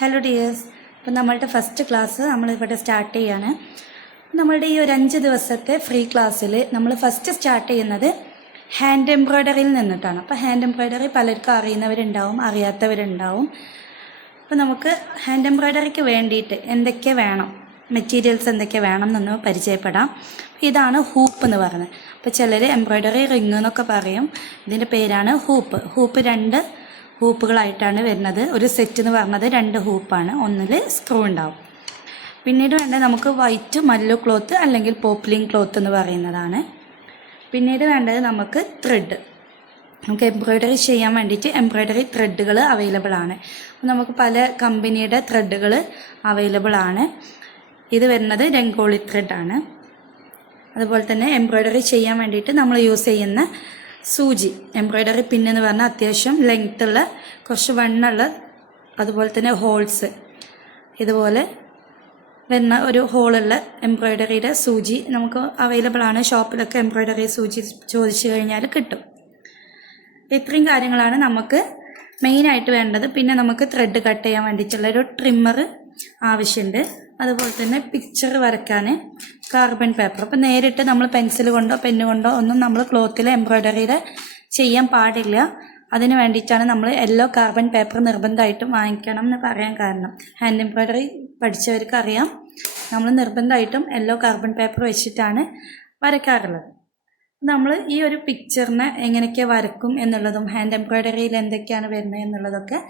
Hello dears, അപ്പോൾ നമ്മളുടെ first class നമ്മളിവിടെ സ്റ്റാർട്ട് ചെയ്യാണ്. നമ്മളുടെ ഈ ഒരു 5 ദിവസത്തെ ഫ്രീ ക്ലാസ്സിൽ നമ്മൾ ഫസ്റ്റ് സ്റ്റാർട്ട് ചെയ്യുന്നത് ഹാൻഡ് എംബ്രോയ്ഡറിയിൽ നിന്നിട്ടാണ്. അപ്പോൾ ഹാൻഡ് എംബ്രോയ്ഡറി പലർക്കും അറിയുന്നവരുണ്ടാവും, അറിയാത്തവരുണ്ടാവും. അപ്പോൾ നമുക്ക് ഹാൻഡ് എംബ്രോയ്ഡറിക്ക് വേണ്ടിയിട്ട് എന്തൊക്കെ വേണം, മെറ്റീരിയൽസ് എന്തൊക്കെ വേണം എന്നൊന്ന് പരിചയപ്പെടാം. ഇതാണ് ഹൂപ്പ് എന്ന് പറയുന്നത്. അപ്പോൾ ചിലർ എംബ്രോയ്ഡറി റിങ് എന്നൊക്കെ പറയും. ഇതിൻ്റെ പേരാണ് ഹൂപ്പ്. ഹൂപ്പ് 2 ഹൂപ്പുകളായിട്ടാണ് വരുന്നത്. ഒരു സെറ്റ് എന്ന് പറഞ്ഞത് 2 ഹൂപ്പാണ്, ഒന്നിൽ സ്ക്രൂ ഉണ്ടാവും. പിന്നീട് വേണ്ടത് നമുക്ക് വൈറ്റ് മല്ലു ക്ലോത്ത് അല്ലെങ്കിൽ പോപ്ലിൻ ക്ലോത്ത് എന്ന് പറയുന്നതാണ്. പിന്നീട് വേണ്ടത് നമുക്ക് ത്രെഡ്. നമുക്ക് എംബ്രോയ്ഡറി ചെയ്യാൻ വേണ്ടിയിട്ട് എംബ്രോയ്ഡറി ത്രെഡുകൾ അവൈലബിൾ ആണ്. നമുക്ക് പല കമ്പനിയുടെ ത്രെഡുകൾ അവൈലബിൾ ആണ്. ഇത് വരുന്നത് രംഗോളി ത്രെഡാണ്. അതുപോലെ തന്നെ എംബ്രോയ്ഡറി ചെയ്യാൻ വേണ്ടിയിട്ട് നമ്മൾ യൂസ് ചെയ്യുന്ന സൂചി, എംബ്രോയ്ഡറി പിന്നെന്ന് പറഞ്ഞാൽ അത്യാവശ്യം ലെങ്ത്തുള്ള, കുറച്ച് വണ്ണുള്ള, അതുപോലെ തന്നെ ഹോൾസ് ഇതുപോലെ വരുന്ന ഒരു ഹോളുള്ള എംബ്രോയ്ഡറിയുടെ സൂചി നമുക്ക് അവൈലബിൾ ആണ്. ഷോപ്പിലൊക്കെ എംബ്രോയ്ഡറി സൂചി ചോദിച്ചു കഴിഞ്ഞാൽ കിട്ടും. ഇത്രയും കാര്യങ്ങളാണ് നമുക്ക് മെയിനായിട്ട് വേണ്ടത്. പിന്നെ നമുക്ക് ത്രെഡ് കട്ട് ചെയ്യാൻ വേണ്ടിയിട്ടുള്ളൊരു ട്രിമ്മർ ആവശ്യമുണ്ട്. അതുപോലെ തന്നെ പിക്ചർ വരയ്ക്കാൻ കാർബൺ പേപ്പർ. അപ്പോൾ നേരിട്ട് നമ്മൾ പെൻസിൽ കൊണ്ടോ പെന്ന് കൊണ്ടോ ഒന്നും നമ്മൾ ക്ലോത്തിൽ എംബ്രോയ്ഡറിയുടെ ചെയ്യാൻ പാടില്ല. അതിന് വേണ്ടിയിട്ടാണ് നമ്മൾ യെല്ലോ കാർബൺ പേപ്പർ നിർബന്ധമായിട്ടും വാങ്ങിക്കണം എന്ന് പറയാൻ കാരണം. ഹാൻഡ് എംബ്രോയ്ഡറി പഠിച്ചവർക്ക് അറിയാം, നമ്മൾ നിർബന്ധമായിട്ടും യെല്ലോ കാർബൺ പേപ്പർ വെച്ചിട്ടാണ് വരയ്ക്കാറുള്ളത്. നമ്മൾ ഈ ഒരു പിക്ചറിനെ എങ്ങനെയൊക്കെ വരക്കും എന്നുള്ളതും ഹാൻഡ് എംബ്രോയ്ഡറിയിൽ എന്തൊക്കെയാണ് വരുന്നത് എന്നുള്ളതൊക്കെ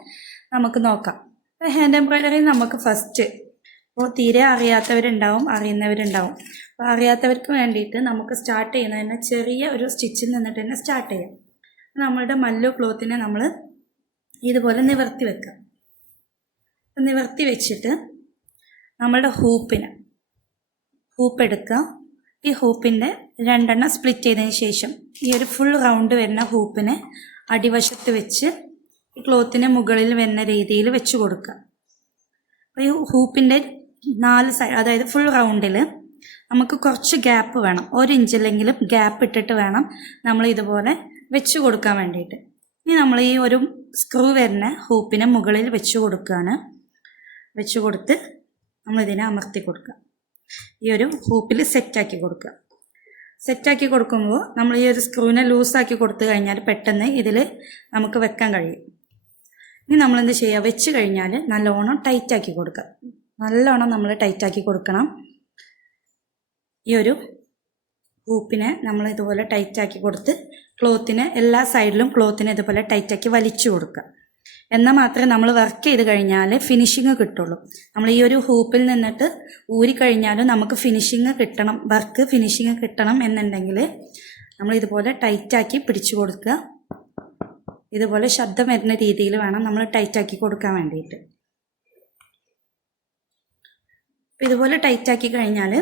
നമുക്ക് നോക്കാം. ഹാൻഡ് എംബ്രോയ്ഡറി നമുക്ക് ഫസ്റ്റ്, അപ്പോൾ തീരെ അറിയാത്തവരുണ്ടാവും, അറിയുന്നവരുണ്ടാവും. അപ്പോൾ അറിയാത്തവർക്ക് വേണ്ടിയിട്ട് നമുക്ക് സ്റ്റാർട്ട് ചെയ്യുന്നത് തന്നെ ചെറിയ ഒരു സ്റ്റിച്ചിൽ നിന്നിട്ട് തന്നെ സ്റ്റാർട്ട് ചെയ്യാം. നമ്മളുടെ മല്ലു ക്ലോത്തിനെ നമ്മൾ ഇതുപോലെ നിവർത്തി വെക്കാം. നിവർത്തി വെച്ചിട്ട് നമ്മളുടെ ഹൂപ്പ് എടുക്കുക. ഈ ഹൂപ്പിൻ്റെ 2 എണ്ണം സ്പ്ലിറ്റ് ചെയ്തതിന് ശേഷം ഈ ഒരു ഫുൾ റൗണ്ട് വരുന്ന ഹൂപ്പിനെ അടിവശത്ത് വെച്ച് ഈ ക്ലോത്തിന് മുകളിൽ വരുന്ന രീതിയിൽ വെച്ച് കൊടുക്കുക. അപ്പോൾ ഈ ഹൂപ്പിൻ്റെ 4 സൈഡ്, അതായത് ഫുൾ റൗണ്ടിൽ നമുക്ക് കുറച്ച് ഗ്യാപ്പ് വേണം. 1 ഇഞ്ചിലെങ്കിലും ഗ്യാപ്പ് ഇട്ടിട്ട് വേണം നമ്മൾ ഇതുപോലെ വെച്ച് കൊടുക്കാൻ വേണ്ടിയിട്ട്. ഇനി നമ്മൾ ഈ ഒരു സ്ക്രൂ വരുന്ന ഹൂപ്പിനെ മുകളിൽ വെച്ച് കൊടുക്കുകയാണ്. വെച്ച് കൊടുത്ത് നമ്മളിതിനെ അമർത്തി കൊടുക്കുക. ഈ ഒരു ഹൂപ്പിൽ സെറ്റാക്കി കൊടുക്കുക. സെറ്റാക്കി കൊടുക്കുമ്പോൾ നമ്മൾ ഈ ഒരു സ്ക്രൂവിനെ ലൂസാക്കി കൊടുത്തു കഴിഞ്ഞാൽ പെട്ടെന്ന് ഇതിൽ നമുക്ക് വെക്കാൻ കഴിയും. ഇനി നമ്മളെന്ത് ചെയ്യുക, വെച്ച് കഴിഞ്ഞാൽ നല്ലോണം ടൈറ്റാക്കി കൊടുക്കുക. നല്ലോണം നമ്മൾ ടൈറ്റാക്കി കൊടുക്കണം. ഈ ഒരു ഹൂപ്പിനെ നമ്മൾ ഇതുപോലെ ടൈറ്റാക്കി കൊടുത്ത് ക്ലോത്തിന് എല്ലാ സൈഡിലും ക്ലോത്തിനെ ഇതുപോലെ ടൈറ്റാക്കി വലിച്ചു കൊടുക്കുക. എന്നാൽ മാത്രമേ നമ്മൾ വർക്ക് ചെയ്ത് കഴിഞ്ഞാൽ ഫിനിഷിങ് കിട്ടുള്ളൂ. നമ്മൾ ഈ ഒരു ഹൂപ്പിൽ നിന്നിട്ട് ഊരിക്കഴിഞ്ഞാലും നമുക്ക് ഫിനിഷിങ് കിട്ടണം, വർക്ക് ഫിനിഷിങ് കിട്ടണം എന്നുണ്ടെങ്കിൽ നമ്മൾ ഇതുപോലെ ടൈറ്റാക്കി പിടിച്ചു കൊടുക്കുക. ഇതുപോലെ ശബ്ദം വരുന്ന രീതിയിൽ വേണം നമ്മൾ ടൈറ്റാക്കി കൊടുക്കാൻ വേണ്ടിയിട്ട്. ഇതുപോലെ ടൈറ്റാക്കി കഴിഞ്ഞാൽ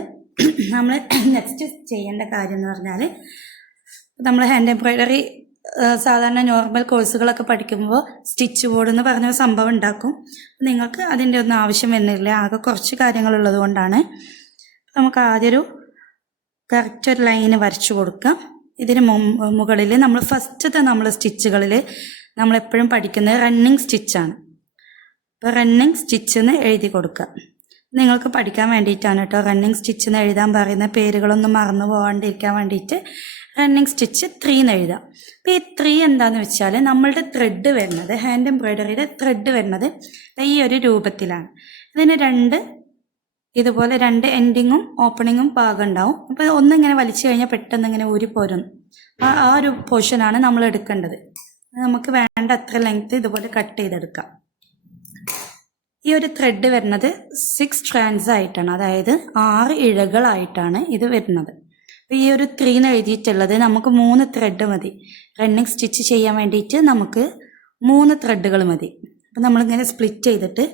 നമ്മൾ നെക്സ്റ്റ് ചെയ്യേണ്ട കാര്യം എന്ന് പറഞ്ഞാൽ, നമ്മൾ ഹാൻഡ് എംബ്രോയ്ഡറി സാധാരണ നോർമൽ കോഴ്സുകളൊക്കെ പഠിക്കുമ്പോൾ സ്റ്റിച്ച് ബോർഡ് എന്ന് പറഞ്ഞ സംഭവം ഉണ്ടാക്കും. നിങ്ങൾക്ക് അതിൻ്റെ ഒന്നും ആവശ്യം വരുന്നില്ല, ആകെ കുറച്ച് കാര്യങ്ങളുള്ളത് കൊണ്ടാണ്. നമുക്ക് ആദ്യം ഒരു കറക്റ്റ് ഒരു ലൈന് വരച്ചു കൊടുക്കാം. ഇതിന് മുകളിൽ നമ്മൾ ഫസ്റ്റത്തെ നമ്മൾ സ്റ്റിച്ചുകളിൽ നമ്മളെപ്പോഴും പഠിക്കുന്നത് റണ്ണിങ് സ്റ്റിച്ചാണ്. അപ്പോൾ റണ്ണിങ് സ്റ്റിച്ചെന്ന് എഴുതി കൊടുക്കുക. നിങ്ങൾക്ക് പഠിക്കാൻ വേണ്ടിയിട്ടാണ് കേട്ടോ റണ്ണിങ് സ്റ്റിച്ചെന്ന് എഴുതാൻ പറയുന്ന. പേരുകളൊന്നും മറന്നു പോകാണ്ടിരിക്കാൻ വേണ്ടിയിട്ട് റണ്ണിങ് സ്റ്റിച്ച് 3 എന്ന് എഴുതാം. അപ്പോൾ ഈ 3 എന്താണെന്ന് വെച്ചാൽ നമ്മളുടെ ത്രെഡ് വരുന്നത്, ഹാൻഡ് എംബ്രോയ്ഡറിയുടെ ത്രെഡ് വരുന്നത് ഈ ഒരു രൂപത്തിലാണ്. ഇതിന് ഇതുപോലെ 2 എൻഡിങ്ങും ഓപ്പണിങ്ങും ഭാഗം ഉണ്ടാവും. അപ്പോൾ ഒന്നിങ്ങനെ വലിച്ചു കഴിഞ്ഞാൽ പെട്ടെന്ന് ഇങ്ങനെ ഊരിപ്പോരും. ആ ഒരു പോർഷനാണ് നമ്മൾ എടുക്കേണ്ടത്. നമുക്ക് വേണ്ട അത്ര ലെങ്ത്ത് ഇതുപോലെ കട്ട് ചെയ്തെടുക്കാം. ഈ ഒരു ത്രെഡ് വരുന്നത് 6 സ്ട്രാൻഡ്സ് ആയിട്ടാണ്, അതായത് 6 ഇഴകളായിട്ടാണ് ഇത് വരുന്നത്. അപ്പോൾ ഈ ഒരു 3 എന്ന് എഴുതിയിട്ടുള്ളത് നമുക്ക് 3 ത്രെഡ് മതി. റണ്ണിങ് സ്റ്റിച്ച് ചെയ്യാൻ വേണ്ടിയിട്ട് നമുക്ക് 3 ത്രെഡുകൾ മതി. അപ്പോൾ നമ്മളിങ്ങനെ സ്പ്ലിറ്റ് ചെയ്തിട്ട്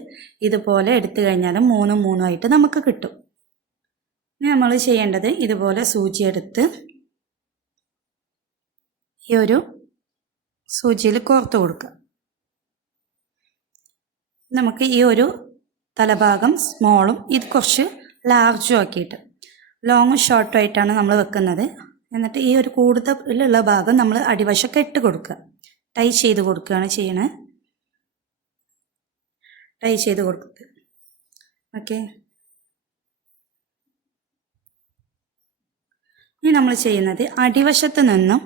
ഇതുപോലെ എടുത്തു കഴിഞ്ഞാൽ 3 3 ആയിട്ട് നമുക്ക് കിട്ടും. ഇനി നമ്മൾ ചെയ്യേണ്ടത് ഇതുപോലെ സൂചി എടുത്ത് ഈ ഒരു സൂചിയിൽ കോർത്ത് കൊടുക്കുക. നമുക്ക് ഈ ഒരു തലഭാഗം സ്മോളും ഇത് കുറച്ച് ലാർജും ആക്കിയിട്ട് ലോങ്ങും ഷോർട്ടും ആയിട്ടാണ് നമ്മൾ വെക്കുന്നത്. എന്നിട്ട് ഈ ഒരു കൂടുതലുള്ള ഭാഗം നമ്മൾ അടിവശമൊക്കെ ഇട്ട് കൊടുക്കുക, ടൈ ചെയ്ത് കൊടുക്കുകയാണ് ചെയ്യണത്. ടൈ ചെയ്ത് കൊടുക്കുക. ഓക്കെ, ഇനി നമ്മൾ ചെയ്യുന്നത് അടിവശത്ത് നിന്നും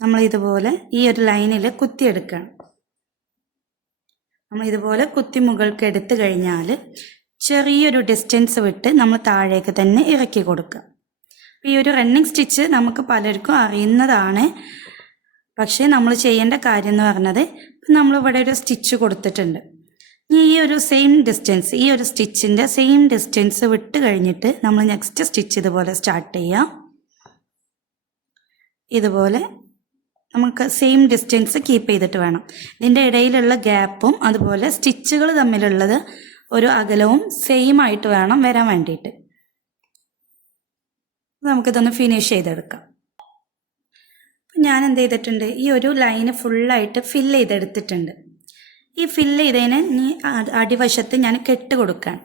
നമ്മൾ ഇതുപോലെ ഈ ഒരു ലൈനിൽ കുത്തിയെടുക്കണം. നമ്മൾ ഇതുപോലെ കുത്തി മുകൾക്ക് എടുത്തു കഴിഞ്ഞാൽ ചെറിയൊരു ഡിസ്റ്റൻസ് വിട്ട് നമ്മൾ താഴേക്ക് തന്നെ ഇറക്കി കൊടുക്കുക. ഈ ഒരു റണ്ണിങ് സ്റ്റിച്ച് നമുക്ക് പലർക്കും അറിയുന്നതാണ്. പക്ഷേ നമ്മൾ ചെയ്യേണ്ട കാര്യം എന്ന് പറഞ്ഞത് നമ്മളിവിടെ ഒരു സ്റ്റിച്ച് കൊടുത്തിട്ടുണ്ട്. ഈ ഒരു സെയിം ഡിസ്റ്റൻസ്, ഈ ഒരു സ്റ്റിച്ചിൻ്റെ സെയിം ഡിസ്റ്റൻസ് വിട്ട് കഴിഞ്ഞിട്ട് നമ്മൾ നെക്സ്റ്റ് സ്റ്റിച്ച് ഇതുപോലെ സ്റ്റാർട്ട് ചെയ്യാം. ഇതുപോലെ നമുക്ക് സെയിം ഡിസ്റ്റൻസ് കീപ്പ് ചെയ്തിട്ട് വേണം. ഇതിൻ്റെ ഇടയിലുള്ള ഗ്യാപ്പും അതുപോലെ സ്റ്റിച്ചുകൾ തമ്മിലുള്ളത് ഒരു അകലവും സെയിം ആയിട്ട് വേണം വരാൻ വേണ്ടിയിട്ട്. നമുക്കിതൊന്ന് ഫിനിഷ് ചെയ്തെടുക്കാം. ഞാൻ എന്ത് ചെയ്തിട്ടുണ്ട്, ഈ ഒരു ലൈന് ഫുള്ളായിട്ട് ഫില്ല് ചെയ്തെടുത്തിട്ടുണ്ട്. ഈ ഫില്ല് ചെയ്തതിന് ഇനി അടിവശത്ത് ഞാൻ കെട്ട് കൊടുക്കുകയാണ്.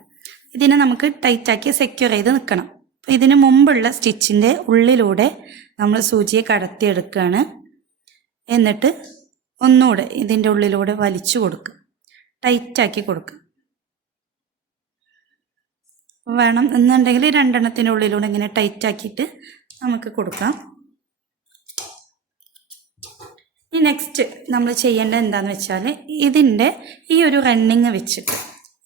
ഇതിനെ നമുക്ക് ടൈറ്റാക്കി സെക്യൂർ ചെയ്ത് നിൽക്കണം. അപ്പോൾ ഇതിന് മുമ്പുള്ള സ്റ്റിച്ചിൻ്റെ ഉള്ളിലൂടെ നമ്മൾ സൂചിയെ കടത്തിയെടുക്കുകയാണ്. എന്നിട്ട് ഒന്നുകൂടെ ഇതിൻ്റെ ഉള്ളിലൂടെ വലിച്ചു കൊടുക്കുക, ടൈറ്റാക്കി കൊടുക്കുക. വേണം എന്നുണ്ടെങ്കിൽ രണ്ടെണ്ണത്തിൻ്റെ ഉള്ളിലൂടെ ഇങ്ങനെ ടൈറ്റാക്കിയിട്ട് നമുക്ക് കൊടുക്കാം. ഇനി നെക്സ്റ്റ് നമ്മൾ ചെയ്യേണ്ടത് എന്താണെന്ന് വെച്ചാൽ ഇതിൻ്റെ ഈ ഒരു റണ്ണിങ് വെച്ചിട്ട്,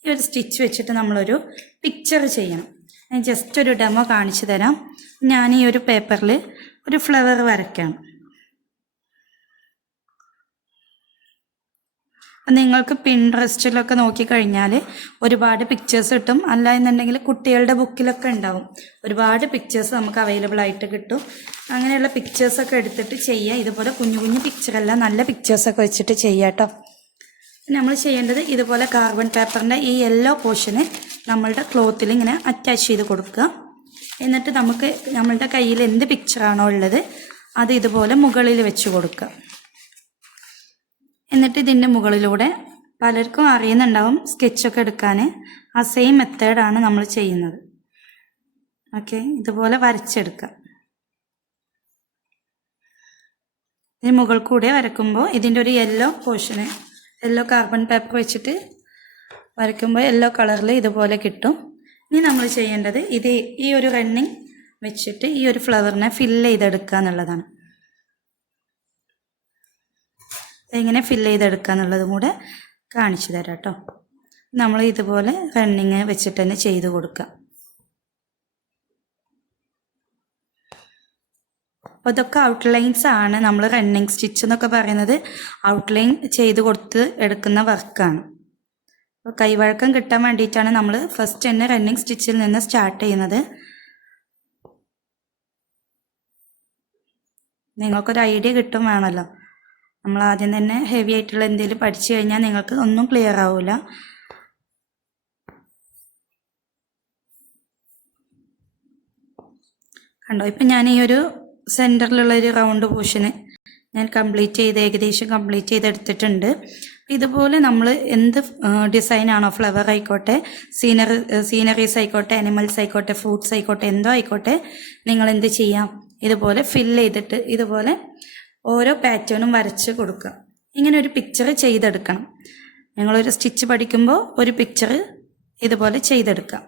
ഈ ഒരു സ്റ്റിച്ച് വെച്ചിട്ട് നമ്മളൊരു പിക്ചർ ചെയ്യണം. ഞാൻ ജസ്റ്റ് ഒരു ഡെമോ കാണിച്ചു തരാം. ഞാൻ ഈ ഒരു പേപ്പറിൽ ഒരു ഫ്ലവർ വരയ്ക്കണം. നിങ്ങൾക്ക് പിൻട്രസ്റ്റിലൊക്കെ നോക്കിക്കഴിഞ്ഞാൽ ഒരുപാട് പിക്ചേഴ്സ് കിട്ടും. അല്ല എന്നുണ്ടെങ്കിൽ കുട്ടികളുടെ ബുക്കിലൊക്കെ ഉണ്ടാവും, ഒരുപാട് പിക്ചേഴ്സ് നമുക്ക് അവൈലബിൾ ആയിട്ട് കിട്ടും. അങ്ങനെയുള്ള പിക്ചേഴ്സൊക്കെ എടുത്തിട്ട് ചെയ്യുക. ഇതുപോലെ കുഞ്ഞു കുഞ്ഞു പിക്ചറല്ല, നല്ല പിക്ചേഴ്സൊക്കെ വെച്ചിട്ട് ചെയ്യുക കേട്ടോ. നമ്മൾ ചെയ്യേണ്ടത് ഇതുപോലെ കാർബൺ പേപ്പറിൻ്റെ ഈ യെല്ലോ പോർഷന് നമ്മളുടെ ക്ലോത്തിൽ ഇങ്ങനെ അറ്റാച്ച് ചെയ്ത് കൊടുക്കുക. എന്നിട്ട് നമുക്ക് നമ്മളുടെ കയ്യിൽ എന്ത് പിക്ചറാണോ ഉള്ളത് അത് ഇതുപോലെ മുകളിൽ വെച്ച് കൊടുക്കുക. എന്നിട്ട് ഇതിൻ്റെ മുകളിലൂടെ പലർക്കും അറിയുന്നുണ്ടാവും സ്കെച്ചൊക്കെ എടുക്കാൻ. ആ സെയിം മെത്തേഡാണ് നമ്മൾ ചെയ്യുന്നത്. ഓക്കെ, ഇതുപോലെ വരച്ചെടുക്കുക. ഇതിന് മുകൾ കൂടെ വരയ്ക്കുമ്പോൾ ഇതിൻ്റെ ഒരു യെല്ലോ പോർഷന്, യെല്ലോ കാർബൺ പേപ്പർ വെച്ചിട്ട് വരയ്ക്കുമ്പോൾ യെല്ലോ കളറിൽ ഇതുപോലെ കിട്ടും. ഇനി നമ്മൾ ചെയ്യേണ്ടത് ഈ ഒരു റണ്ണിങ് വെച്ചിട്ട് ഈ ഒരു ഫ്ലവറിനെ ഫില്ല് ചെയ്തെടുക്കുക എന്നുള്ളതാണ്. എങ്ങനെ ഫില്ല് ചെയ്തെടുക്കുക എന്നുള്ളതും കൂടെ കാണിച്ചു തരാം കേട്ടോ. നമ്മൾ ഇതുപോലെ റണ്ണിങ് വെച്ചിട്ട് തന്നെ ചെയ്ത് കൊടുക്കുക. അപ്പോൾ ഇതൊക്കെ ഔട്ട്ലൈൻസ് ആണ്. നമ്മൾ റണ്ണിങ് സ്റ്റിച്ച് എന്നൊക്കെ പറയുന്നത് ഔട്ട്ലൈൻ ചെയ്ത് കൊടുത്ത് എടുക്കുന്ന വർക്കാണ്. അപ്പോൾ കൈവഴക്കം കിട്ടാൻ വേണ്ടിയിട്ടാണ് നമ്മൾ ഫസ്റ്റ് തന്നെ റണ്ണിങ് സ്റ്റിച്ചിൽ നിന്ന് സ്റ്റാർട്ട് ചെയ്യുന്നത്. നിങ്ങൾക്കൊരു ഐഡിയ കിട്ടും വേണമല്ലോ. നമ്മൾ ആദ്യം തന്നെ ഹെവി ആയിട്ടുള്ള എന്തെങ്കിലും പഠിച്ചു കഴിഞ്ഞാൽ നിങ്ങൾക്ക് ഒന്നും ക്ലിയർ ആവില്ല. കണ്ടോ, ഇപ്പം ഞാൻ ഈ ഒരു സെൻറ്ററിലുള്ളൊരു റൗണ്ട് പോർഷന് ഞാൻ ഏകദേശം കംപ്ലീറ്റ് ചെയ്തെടുത്തിട്ടുണ്ട്. ഇതുപോലെ നമ്മൾ എന്ത് ഡിസൈനാണോ, ഫ്ലവർ ആയിക്കോട്ടെ, സീനറീസ് ആയിക്കോട്ടെ, അനിമൽസ് ആയിക്കോട്ടെ, ഫ്രൂട്ട്സ് ആയിക്കോട്ടെ, എന്തോ ആയിക്കോട്ടെ, നിങ്ങൾ എന്ത് ചെയ്യാം, ഇതുപോലെ ഫില്ല് ചെയ്തിട്ട് ഇതുപോലെ ഓരോ പാറ്റേണും വരച്ച് കൊടുക്കുക. ഇങ്ങനെ ഒരു പിക്ചർ ചെയ്തെടുക്കണം. ഞങ്ങളൊരു സ്റ്റിച്ച് പഠിക്കുമ്പോൾ ഒരു പിക്ചർ ഇതുപോലെ ചെയ്തെടുക്കാം.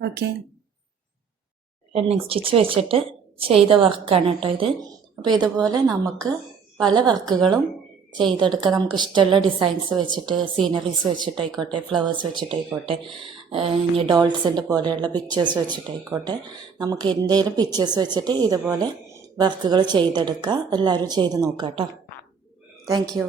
ഓക്കെ, റണ്ണിങ് സ്റ്റിച്ച് വെച്ചിട്ട് ചെയ്ത വർക്കാണ് കേട്ടോ ഇത്. അപ്പോൾ ഇതുപോലെ നമുക്ക് പല വർക്കുകളും ചെയ്തെടുക്കാം. നമുക്ക് ഇഷ്ടമുള്ള ഡിസൈൻസ് വെച്ചിട്ട്, സീനറീസ് വെച്ചിട്ടായിക്കോട്ടെ, ഫ്ലവേഴ്സ് വെച്ചിട്ടായിക്കോട്ടെ, ഇനി ഡോൾസിൻ്റെ പോലെയുള്ള പിക്ചേഴ്സ് വെച്ചിട്ടായിക്കോട്ടെ, നമുക്ക് എന്തെങ്കിലും പിക്ചേഴ്സ് വെച്ചിട്ട് ഇതുപോലെ വർക്കുകൾ ചെയ്തെടുക്കുക. എല്ലാവരും ചെയ്ത് നോക്കാം കേട്ടോ. Thank you.